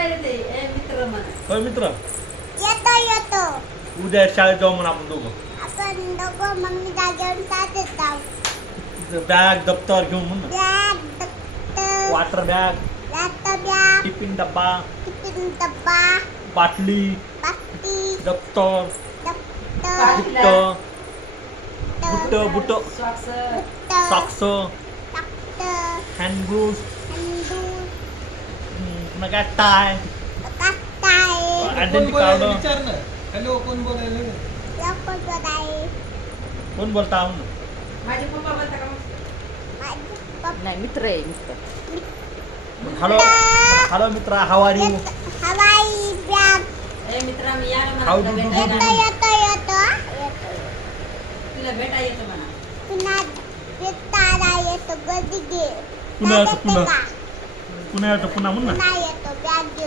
होय मित्र येतो येतो उद्या शाळेत जाऊ म्हणून आपण दोघं आपण दोघं मम्मी जागेवर साथच जाऊ बॅग दप्तर घेऊन म्हणून बॅग दप्तर वॉटर बॅग बॅग टिफिन डब्बा टिफिन डब्बा बाटली बाटली दप्तर दप्तर बुट्ट बुट्ट सॉक्स हँड ग्लूज पुन्हा काय टाय आयडेंटिटी कार्ड विचार ना. हॅलो कोण बोलायला कोण बोलता नाही मित्र आहे मित्र. हॅलो हॅलो मित्रा हाऊ आर यू हवाई बॅग हाऊ डू डू येतो येतो तुला भेटा येतं म्हणा. पुन्हा भेटायला येतो गर्दी घे पुन्हा येतो पुन्हा पुन्हा येतो पुन्हा म्हणून ना पुन्हा येतो बॅग